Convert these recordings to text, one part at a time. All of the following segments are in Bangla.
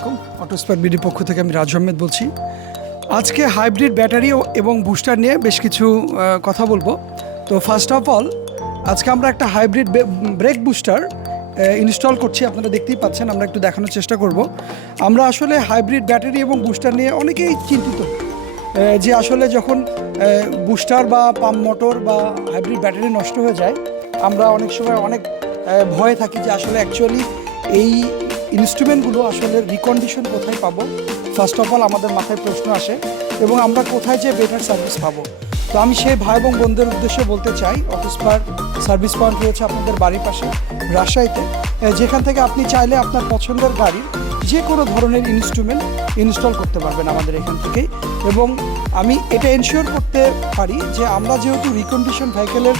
আলাইকুম। অটোস্পার বিডি পক্ষ থেকে আমি রাজু আহমেদ বলছি। আজকে হাইব্রিড ব্যাটারি এবং বুস্টার নিয়ে বেশ কিছু কথা বলব। তো ফার্স্ট অফ অল আজকে আমরা একটা হাইব্রিড ব্রেক বুস্টার ইনস্টল করছি। আপনারা দেখতেই পাচ্ছেন, আমরা একটু দেখানোর চেষ্টা করব। আমরা আসলে হাইব্রিড ব্যাটারি এবং বুস্টার নিয়ে অনেকেই চিন্তিত। যে আসলে যখন বুস্টার বা পাম্প মোটর বা হাইব্রিড ব্যাটারি নষ্ট হয়ে যায়, আমরা অনেক সময় অনেক ভয়ে থাকি যে আসলে অ্যাকচুয়ালি এই ইনস্ট্রুমেন্টগুলো আসলে রিকন্ডিশন কোথায় পাবো? ফার্স্ট অফ অল আমাদের মাথায় প্রশ্ন আসে এবং আমরা কোথায় যে বেটার সার্ভিস পাবো? তো আমি সেই ভাই এবং বোনদের উদ্দেশ্যে বলতে চাই অফিসপার সার্ভিস পয়েন্ট রয়েছে আপনাদের বাড়ির পাশে, রাজশাহীতে। যেখান থেকে আপনি চাইলে আপনার পছন্দের গাড়ির যে কোনো ধরনের ইনস্ট্রুমেন্ট ইনস্টল করতে পারবেন আমাদের এখান থেকেই। এবং আমি এটা এনশিওর করতে পারি যে আমরা যেহেতু রিকন্ডিশন ভেহিকেলের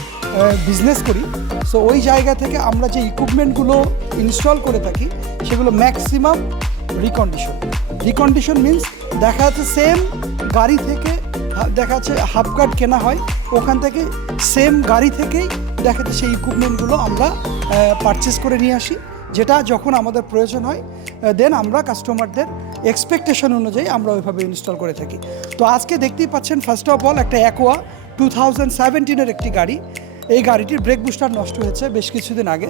বিজনেস করি। সো ওই জায়গা থেকে আমরা যে ইকুইপমেন্টগুলো ইনস্টল করে থাকি, সেগুলো ম্যাক্সিমাম রিকন্ডিশন রিকন্ডিশন মিন্স দেখা যাচ্ছে সেম গাড়ি থেকে দেখা যাচ্ছে হাফ কার্ড কেনা হয়, ওখান থেকে সেম গাড়ি থেকেই দেখা যাচ্ছে সেই ইকুইপমেন্টগুলো আমরা পারচেস করে নিয়ে আসি, যেটা যখন আমাদের প্রয়োজন হয় দেন আমরা কাস্টমারদের এক্সপেকটেশন অনুযায়ী আমরা ওইভাবে ইনস্টল করে থাকি। তো আজকে দেখতেই পাচ্ছেন ফার্স্ট অফ অল একটা অ্যাকোয়া টু থাউজেন্ড সেভেন্টিনের একটি গাড়ি। এই গাড়িটির ব্রেক বুস্টার নষ্ট হয়েছে বেশ কিছুদিন আগে।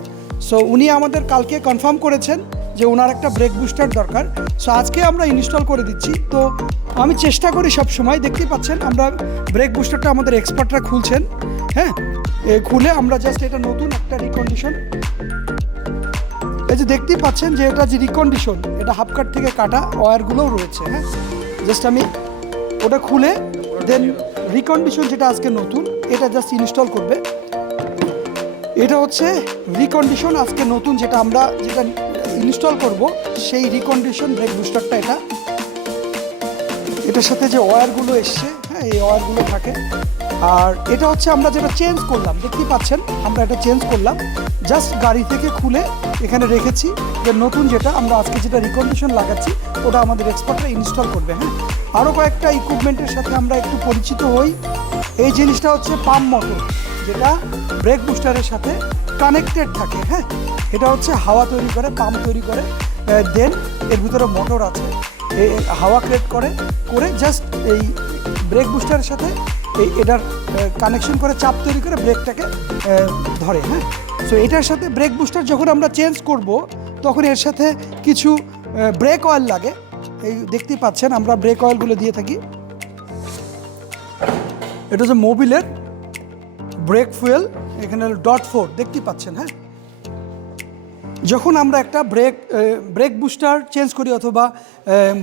সো উনি আমাদের কালকে কনফার্ম করেছেন যে ওনার একটা ব্রেক বুস্টার দরকার। সো আজকে আমরা ইনস্টল করে দিচ্ছি। তো, আমি চেষ্টা করি সব সময়, দেখতেই পাচ্ছেন, আমরা ব্রেক বুস্টারটা আমাদের এক্সপার্টরা খুলছেন। হ্যাঁ খুলে আমরা জাস্ট এটা নতুন একটা রিকন্ডিশন এই যে দেখতেই পাচ্ছেন যে এটা যে রিকন্ডিশন এটা হাফ কাট থেকে কাটা ওয়্যারগুলোও রয়েছে হ্যাঁ। জাস্ট আমি ওটা খুলে দেন রিকন্ডিশন যেটা আজকে নতুন, এটা জাস্ট ইনস্টল করবে। এটা হচ্ছে রিকন্ডিশন আজকে নতুন যেটা আমরা যেটা ইনস্টল করব, সেই রিকন্ডিশন ব্রেক বুস্টারটা এটা। এটার সাথে যে ওয়্যারগুলো এসছে হ্যাঁ এই ওয়্যারগুলো থাকে। আর এটা হচ্ছে আমরা যেটা চেঞ্জ করলাম, দেখতেই পাচ্ছেন, আমরা এটা চেঞ্জ করলাম। জাস্ট গাড়ি থেকে খুলে এখানে রেখেছি যে নতুন যেটা আমরা আজকে যেটা রিকন্ডিশন লাগাচ্ছি, ওটা আমাদের এক্সপার্টরা ইনস্টল করবে হ্যাঁ। আরও কয়েকটা ইকুইপমেন্টের সাথে আমরা একটু পরিচিত হই। এই জিনিসটা হচ্ছে পাম্প মোটর যেটা ব্রেক বুস্টারের সাথে কানেক্টেড থাকে হ্যাঁ? এটা হচ্ছে হাওয়া তৈরি করে, পাম্প তৈরি করে দেন এর ভিতরে মোটর আছে। হাওয়া ক্রিয়েট করে করে জাস্ট এই ব্রেক বুস্টারের সাথে এই এটার কানেকশন করে, চাপ তৈরি করে ব্রেকটাকে ধরে হ্যাঁ? সো এটার সাথে ব্রেক বুস্টার যখন আমরা চেঞ্জ করব, তখন এর সাথে কিছু ব্রেক অয়েল লাগে। এই দেখতেই পাচ্ছেন, আমরা ব্রেক অয়েলগুলো দিয়ে থাকি। এটা হচ্ছে মোবিলের ব্রেক ফুয়েল এখানে ডট ফোর দেখতে পাচ্ছেন হ্যাঁ? যখন আমরা একটা ব্রেক ব্রেক বুস্টার চেঞ্জ করি অথবা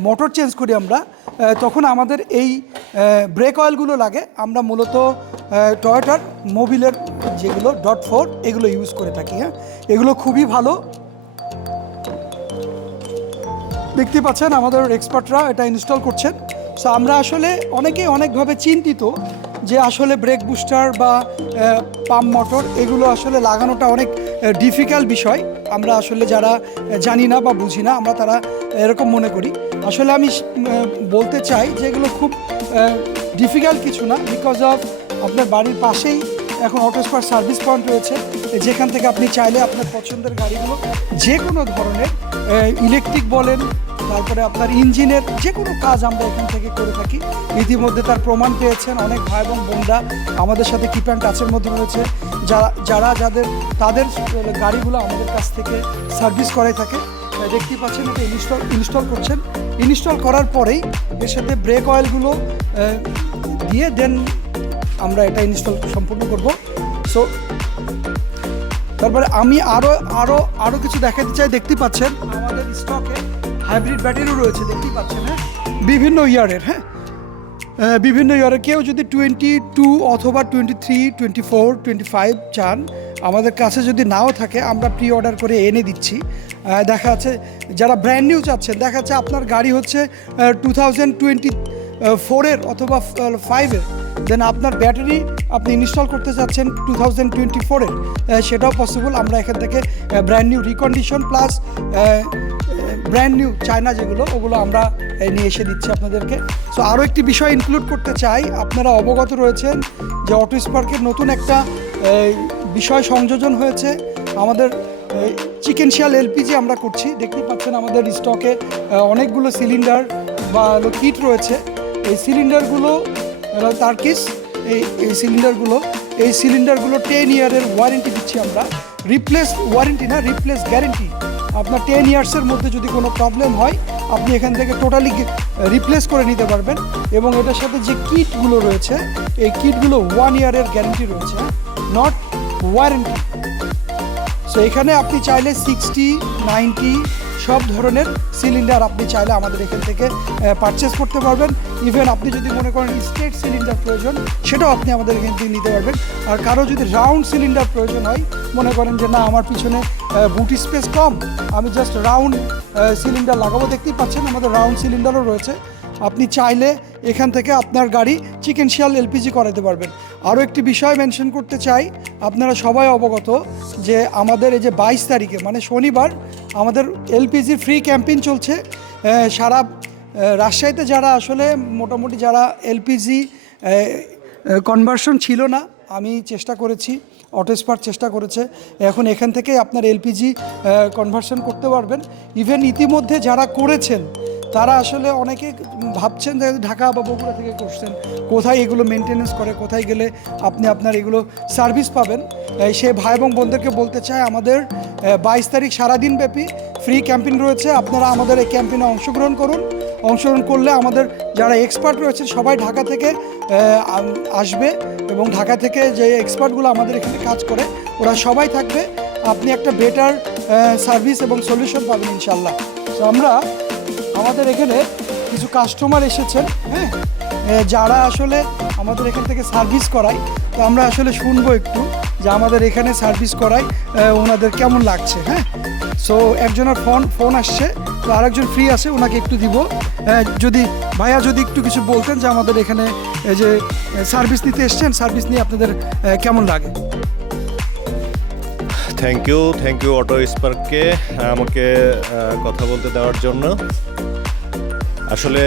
মোটর চেঞ্জ করি আমরা তখন আমাদের এই ব্রেক অয়েলগুলো লাগে। আমরা মূলত টয়োটার মোবিলের যেগুলো ডট ফোর এগুলো ইউজ করে থাকি হ্যাঁ? এগুলো খুবই ভালো। দেখতে পাচ্ছেন, আমাদের এক্সপার্টরা এটা ইনস্টল করছেন। সো আমরা আসলে অনেকেই অনেকভাবে চিন্তিত যে আসলে ব্রেক বুস্টার বা পাম্প মোটর এগুলো আসলে লাগানোটা অনেক ডিফিকাল্ট বিষয়। আমরা আসলে যারা জানি না বা বুঝি না, আমরা তারা এরকম মনে করি। আসলে আমি বলতে চাই যে এগুলো খুব ডিফিকাল্ট কিছু না বিকজ অফ আপনার বাড়ির পাশেই এখন অটোস্পার সার্ভিস পয়েন্ট রয়েছে। যেখান থেকে আপনি চাইলে আপনার পছন্দের গাড়িগুলো যে কোনো ধরনের ইলেকট্রিক বলেন তারপরে আপনার ইঞ্জিনের যে কোনো কাজ আমরা এখান থেকে করে থাকি। ইতিমধ্যে তার প্রমাণ পেয়েছেন অনেক ভাই এবং বোনরা। আমাদের সাথে কিপ অ্যান্ড টাচের মধ্যে রয়েছে। যারা যারা যাদের, তাদের গাড়িগুলো আমাদের কাছ থেকে সার্ভিস করে থাকে। দেখতে পাচ্ছেন এটা ইনস্টল ইনস্টল করছেন। ইনস্টল করার পরেই এর সাথে ব্রেক অয়েলগুলো দিয়ে দেন আমরা এটা ইনস্টল সম্পূর্ণ করব। সো তারপরে আমি আরও আরও আরও কিছু দেখাতে চাই। দেখতে পাচ্ছেন আমাদের স্টকে হাইব্রিড ব্যাটারিও রয়েছে, দেখতেই পাচ্ছেন হ্যাঁ? বিভিন্ন ইয়ারের হ্যাঁ? বিভিন্ন ইয়ারে কেউ যদি টোয়েন্টি টু অথবা twenty three, twenty four, twenty five চান, আমাদের কাছে যদি নাও থাকে, আমরা প্রি অর্ডার করে এনে দিচ্ছি। দেখা যাচ্ছে যারা ব্র্যান্ড নিউ চাচ্ছেন, দেখা যাচ্ছে আপনার গাড়ি হচ্ছে টু থাউজেন্ড টোয়েন্টি ফোরের অথবা ফাইভের দেন আপনার ব্যাটারি আপনি ইনস্টল করতে চাচ্ছেন টু থাউজেন্ড টোয়েন্টি ফোরের সেটাও পসিবল আমরা এখান থেকে brand new recondition plus brand new China যেগুলো, ওগুলো আমরা নিয়ে এসে দিচ্ছি আপনাদেরকে। সো আরও একটি বিষয় ইনক্লুড করতে চাই, আপনারা অবগত রয়েছেন যে অটো স্পার্কের নতুন একটা বিষয় সংযোজন হয়েছে। আমাদের চিকেন শিয়াল এলপিজি আমরা করছি। দেখতে পাচ্ছেন আমাদের স্টকে অনেকগুলো সিলিন্ডার বা কিট রয়েছে। এই সিলিন্ডারগুলো তার্কিস এই এই সিলিন্ডারগুলো এই সিলিন্ডারগুলো টেন ইয়ারের ওয়ারেন্টি দিচ্ছি আমরা। রিপ্লেস ওয়ারেন্টি না রিপ্লেস গ্যারেন্টি আপনার টেন ইয়ার্সের মধ্যে যদি কোনো প্রবলেম হয়, আপনি এখান থেকে টোটালি রিপ্লেস করে নিতে পারবেন। এবং এটার সাথে যে কিটগুলো রয়েছে, এই কিটগুলো ওয়ান ইয়ারের গ্যারেন্টি রয়েছে নট ওয়ারেন্টি সো এখানে আপনি চাইলে সিক্সটি নাইনটি সব ধরনের সিলিন্ডার আপনি চাইলে আমাদের এখান থেকে পারচেস করতে পারবেন। ইভেন আপনি যদি মনে করেন স্টেট সিলিন্ডার প্রয়োজন, সেটাও আপনি আমাদের এখান থেকে নিতে পারবেন। আর কারও যদি রাউন্ড সিলিন্ডার প্রয়োজন হয়, মনে করেন যে না, আমার পিছনে বুট স্পেস কম, আমি জাস্ট রাউন্ড সিলিন্ডার লাগাবো। দেখতেই পাচ্ছেন আমাদের রাউন্ড সিলিন্ডারও রয়েছে। আপনি চাইলে এখান থেকে আপনার গাড়ি চিকেন শিয়াল এলপিজি করাতে পারবেন। আরও একটি বিষয় মেনশন করতে চাই, আপনারা সবাই অবগত যে আমাদের এই যে বাইশ তারিখে মানে শনিবার আমাদের এলপিজি ফ্রি ক্যাম্পেইন চলছে। সারা রাজশাহীতে যারা আসলে মোটামুটি যারা এলপিজি কনভার্সন ছিল না, আমি চেষ্টা করেছি অটোস্পার চেষ্টা করেছে। এখন এখান থেকে আপনার এলপিজি কনভার্সন করতে পারবেন। ইভেন ইতিমধ্যে যারা করেছেন, তারা আসলে অনেকে ভাবছেন যে ঢাকা বা বগুড়া থেকে করছেন। কোথায় এগুলো মেনটেনেন্স করে, কোথায় গেলে আপনি আপনার এগুলো সার্ভিস পাবেন। এই সে ভাই এবং বোনদেরকে বলতে চাই আমাদের বাইশ তারিখ সারাদিন ব্যাপী ফ্রি ক্যাম্পেইন রয়েছে। আপনারা আমাদের এই ক্যাম্পেইনে অংশগ্রহণ করুন। অংশগ্রহণ করলে আমাদের যারা এক্সপার্ট রয়েছে সবাই ঢাকা থেকে আসবে এবং ঢাকা থেকে যে এক্সপার্টগুলো আমাদের এখানে কাজ করে, ওরা সবাই থাকবে। আপনি একটা বেটার সার্ভিস এবং সলিউশন পাবেন ইনশাল্লাহ তো আমরা আমাদের এখানে কিছু কাস্টমার এসেছেন হ্যাঁ? যারা আসলে আমাদের এখান থেকে সার্ভিস করায়, তো আমরা আসলে শুনব একটু। যে আমাদের এখানে সার্ভিস করায় ওনাদের কেমন লাগছে হ্যাঁ? সো একজনের ফোন ফোন আসছে, তো আরেকজন ফ্রি আছে, ওনাকে একটু দিব। যদি ভাইয়া যদি একটু কিছু বলতেন যে আমাদের এখানে যে, সার্ভিস নিতে এসছেন, সার্ভিস নিয়ে আপনাদের কেমন লাগে? Thank you thank you auto স্পার্ককে আমাকে কথা বলতে দেওয়ার জন্য। আসলে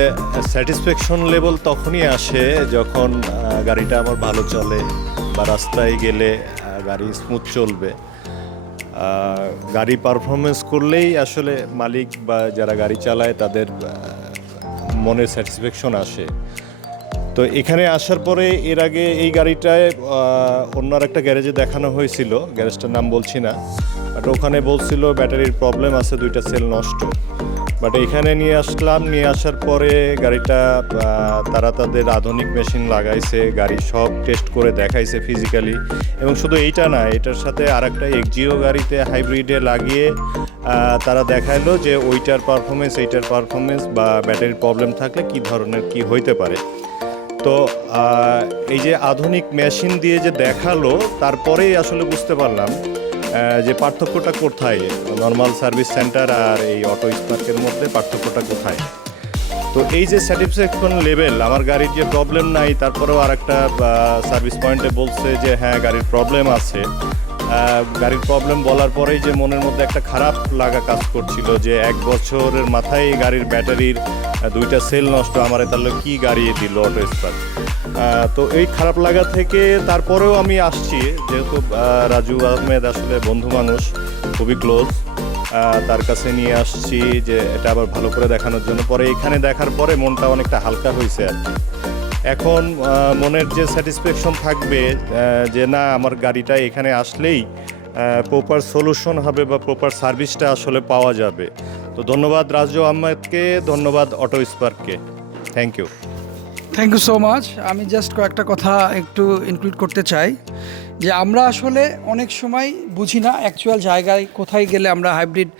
স্যাটিসফ্যাকশন লেভেল তখনই আসে যখন গাড়িটা আমার ভালো চলে বা রাস্তায় গেলে গাড়ি স্মুথ চলবে। গাড়ি পারফরমেন্স করলেই আসলে মালিক বা যারা গাড়ি চালায় তাদের আহ, মনে স্যাটিসফ্যাকশন আসে। তো এখানে আসার পরে এর আগে এই গাড়িটায় অন্য একটা গ্যারেজে দেখানো হয়েছিল। গ্যারেজটার নাম বলছি না। বাট ওখানে বলছিল ব্যাটারির প্রবলেম আছে দুইটা সেল নষ্ট। বাট এখানে নিয়ে আসলাম, নিয়ে আসার পরে গাড়িটা তারা তাদের আধুনিক মেশিন লাগাইছে, গাড়ি সব টেস্ট করে দেখাইছে ফিজিক্যালি এবং শুধু এইটা না, এটার সাথে আর একটা এক্সিও গাড়িতে হাইব্রিডে লাগিয়ে তারা দেখাইলো যে ওইটার পারফরমেন্স এইটার পারফরমেন্স বা ব্যাটারির প্রবলেম থাকলে কি ধরনের, কি হইতে পারে। তো এই যে আধুনিক মেশিন দিয়ে যে দেখাল, তারপরেই আসলে বুঝতে পারলাম যে পার্থক্যটা কোথায়? নর্মাল সার্ভিস সেন্টার আর এই অটো স্পার্কের মধ্যে পার্থক্যটা কোথায়? তো এই যে স্যাটিসফ্যাকশন লেভেল আমার গাড়ির যে প্রবলেম নাই, তারপরেও আর একটা সার্ভিস পয়েন্টে বলছে যে হ্যাঁ গাড়ির প্রবলেম আছে। গাড়ির প্রবলেম বলার পরেই যে মনের মধ্যে একটা খারাপ লাগা কাজ করছিল যে, এক বছরের মাথায় গাড়ির ব্যাটারির দুইটা সেল নষ্ট, আমার তাহলে কি গাড়ি দিল অটো স্পার্ক তো এই খারাপ লাগা থেকে তারপরেও আমি আসছি, যেহেতু রাজু আহমেদ আসলে বন্ধু মানুষ, খুবই ক্লোজ তার কাছে নিয়ে আসছি যে এটা আবার ভালো করে দেখানোর জন্য। পরে এখানে দেখার পরে মনটা অনেকটা হালকা হয়েছে আর কি। এখন মনের যে স্যাটিসফ্যাকশন থাকবে যে না, আমার গাড়িটা এখানে আসলেই প্রপার সলিউশন হবে বা প্রপার সার্ভিসটা আসলে পাওয়া যাবে। তো ধন্যবাদ রাজু আহমেদকে, ধন্যবাদ auto স্পার্ককে thank you thank you so much আমি জাস্ট কয়েকটা কথা একটু ইনক্লুড করতে চাই, যে আমরা আসলে অনেক সময় বুঝি না অ্যাকচুয়াল জায়গায় কোথায় গেলে আমরা হাইব্রিড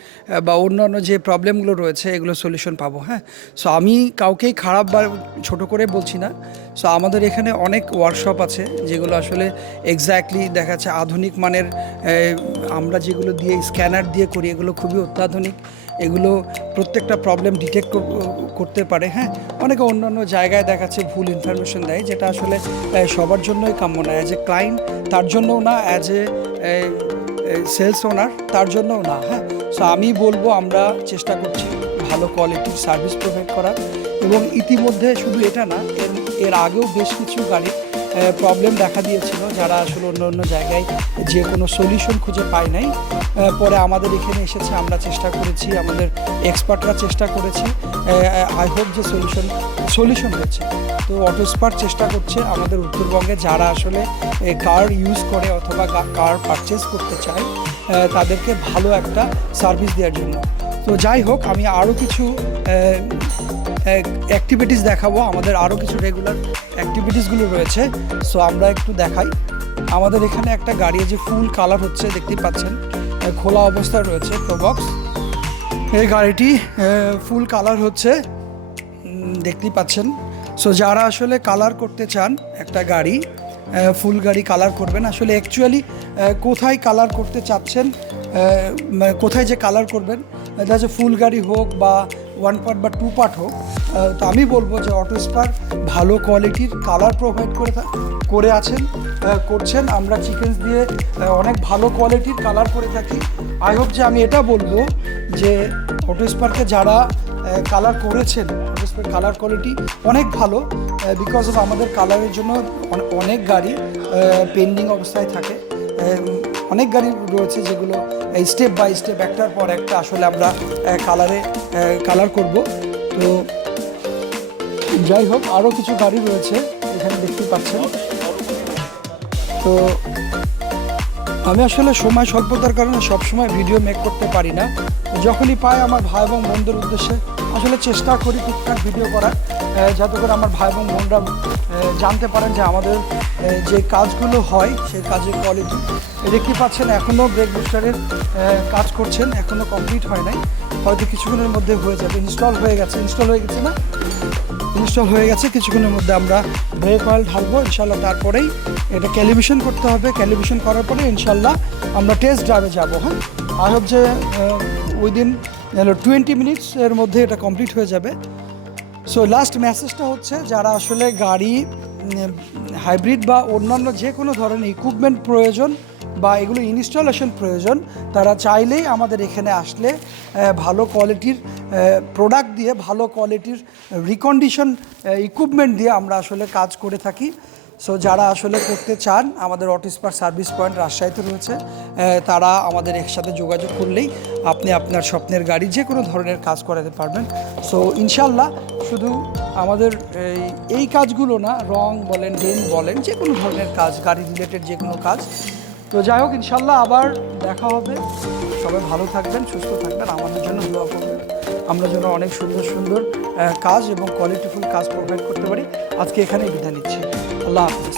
বা অন্যান্য যে প্রবলেমগুলো রয়েছে এগুলো সলিউশন পাবো হ্যাঁ? সো আমি কাউকেই খারাপ বা ছোট করে বলছি না। সো আমাদের এখানে অনেক ওয়ার্কশপ আছে যেগুলো আসলে এক্স্যাক্টলি দেখা যাচ্ছে আধুনিক মানের আমরা যেগুলো দিয়ে স্ক্যানার দিয়ে করি এগুলো খুবই অত্যাধুনিক। এগুলো প্রত্যেকটা প্রবলেম ডিটেক্ট করতে পারে হ্যাঁ? অনেকে অন্যান্য জায়গায় দেখাচ্ছে ভুল ইনফরমেশন দেয়, যেটা আসলে সবার জন্যই কাম্য না অ্যাজ এ ক্লায়েন্ট তার জন্যও না অ্যাজ এ সেলস ওনার তার জন্যও না হ্যাঁ? সো আমি বলব, আমরা চেষ্টা করছি ভালো কোয়ালিটির সার্ভিস প্রোভাইড করার। এবং ইতিমধ্যে শুধু এটা না এর আগেও বেশ কিছু গাড়ি প্রবলেম দেখা দিয়েছিল। যারা আসলে অন্য অন্য জায়গায় যে কোনো সলিউশন খুঁজে পায় নাই। পরে আমাদের এখানে এসেছে, আমরা চেষ্টা করেছি, আমাদের এক্সপার্টরা চেষ্টা করেছি। আই হোপ যে সলিউশন সলিউশন হচ্ছে তো অটো স্পার্ট চেষ্টা করছে আমাদের উত্তরবঙ্গে যারা আসলে কার ইউজ করে অথবা কার পারচেস করতে চায় তাদেরকে ভালো একটা সার্ভিস দেওয়ার জন্য। তো যাই হোক, আমি আরও কিছু অ্যাক্টিভিটিস দেখাবো। আমাদের আরও কিছু রেগুলার অ্যাক্টিভিটিসগুলো রয়েছে। সো আমরা একটু দেখাই। আমাদের এখানে একটা গাড়ি যে ফুল কালার হচ্ছে, দেখতেই পাচ্ছেন। খোলা অবস্থায় রয়েছে প্রবক্স এই গাড়িটি ফুল কালার হচ্ছে দেখতেই পাচ্ছেন। সো যারা আসলে কালার করতে চান একটা গাড়ি ফুল গাড়ি কালার করবেন। আসলে অ্যাকচুয়ালি কোথায় কালার করতে চাচ্ছেন কোথায় যে কালার করবেন দেখা যাচ্ছে ফুল গাড়ি হোক বা ওয়ান পার্ট বা টু পার্ট হোক তো আমি বলব যে অটো স্পার ভালো কোয়ালিটির কালার প্রোভাইড করে করে আছেন করছেন। আমরা চিকেন্স দিয়ে অনেক ভালো কোয়ালিটির কালার করে থাকি। আই হোপ যে আমি এটা বলব যে অটো স্পার্কে যারা কালার করেছেন অটো স্পার কালার কোয়ালিটি অনেক ভালো বিকজ অফ আমাদের কালারের জন্য অনেক গাড়ি পেন্ডিং অবস্থায় থাকে। অনেক গাড়ি রয়েছে যেগুলো স্টেপ বাই স্টেপ একটার পর একটা আসলে আমরা কালারে কালার করব। তো যাই হোক আরও কিছু গাড়ি রয়েছে, এখানে দেখতে পাচ্ছেন। তো আমি আসলে সময় স্বল্পতার কারণে সবসময় ভিডিও মেক করতে পারি না। যখনই পাই আমার ভাই এবং বোনদের উদ্দেশ্যে, আসলে চেষ্টা করি টুকটাক ভিডিও করার যাতে করে আমার ভাই এবং বোনরা জানতে পারেন যে আমাদের যে কাজগুলো হয়, সেই কাজের কোয়ালিটি দেখতে পাচ্ছেন এখনও ব্রেক বুস্টারের কাজ করছেন এখনও কমপ্লিট হয় নাই। হয়তো কিছুক্ষণের মধ্যে হয়ে যাবে। ইনস্টল হয়ে গেছে। ইনস্টল হয়ে গেছে না? ইনস্টল হয়ে গেছে। কিছুক্ষণের মধ্যে আমরা ব্রেক অয়েল ঢালবো ইনশাল্লাহ তারপরেই এটা ক্যালিভিশন করতে হবে। ক্যালিভিশন করার পরে ইনশাল্লাহ আমরা টেস্ট ড্রাইভে যাব হ্যাঁ? হোপ যে উইদিন টোয়েন্টি মিনিটস এর মধ্যে এটা কমপ্লিট হয়ে যাবে। সো লাস্ট মেসেজটা হচ্ছে, যারা আসলে গাড়ি হাইব্রিড বা অন্যান্য যে কোনো ধরনের ইকুইপমেন্ট প্রয়োজন বা এগুলো ইনস্টলেশন প্রয়োজন, তারা চাইলেই আমাদের এখানে আসলে ভালো কোয়ালিটির প্রোডাক্ট দিয়ে ভালো কোয়ালিটির রিকন্ডিশন ইকুইপমেন্ট দিয়ে আমরা আসলে কাজ করে থাকি। সো যারা আসলে করতে চান, আমাদের অটিসপার সার্ভিস পয়েন্ট রাজশাহীতে রয়েছে তারা আমাদের একসাথে যোগাযোগ করলেই আপনি আপনার স্বপ্নের গাড়ি যে কোনো ধরনের কাজ করাতে পারবেন। সো ইনশাল্লাহ শুধু আমাদের এই এই কাজগুলো না, রং বলেন ডেন বলেন যে কোনো ধরনের কাজ, গাড়ি রিলেটেড যে কোনো কাজ। তো যাই হোক ইনশাল্লাহ আবার দেখা হবে। সবাই ভালো থাকবেন, সুস্থ থাকবেন, আমাদের জন্য দোয়া করবেন। আমরা যেন অনেক সুন্দর সুন্দর কাজ এবং কোয়ালিটিফুল কাজ প্রোভাইড করতে পারি। আজকে এখানেই বিদায় নিচ্ছি। আল্লাহ হাফিজ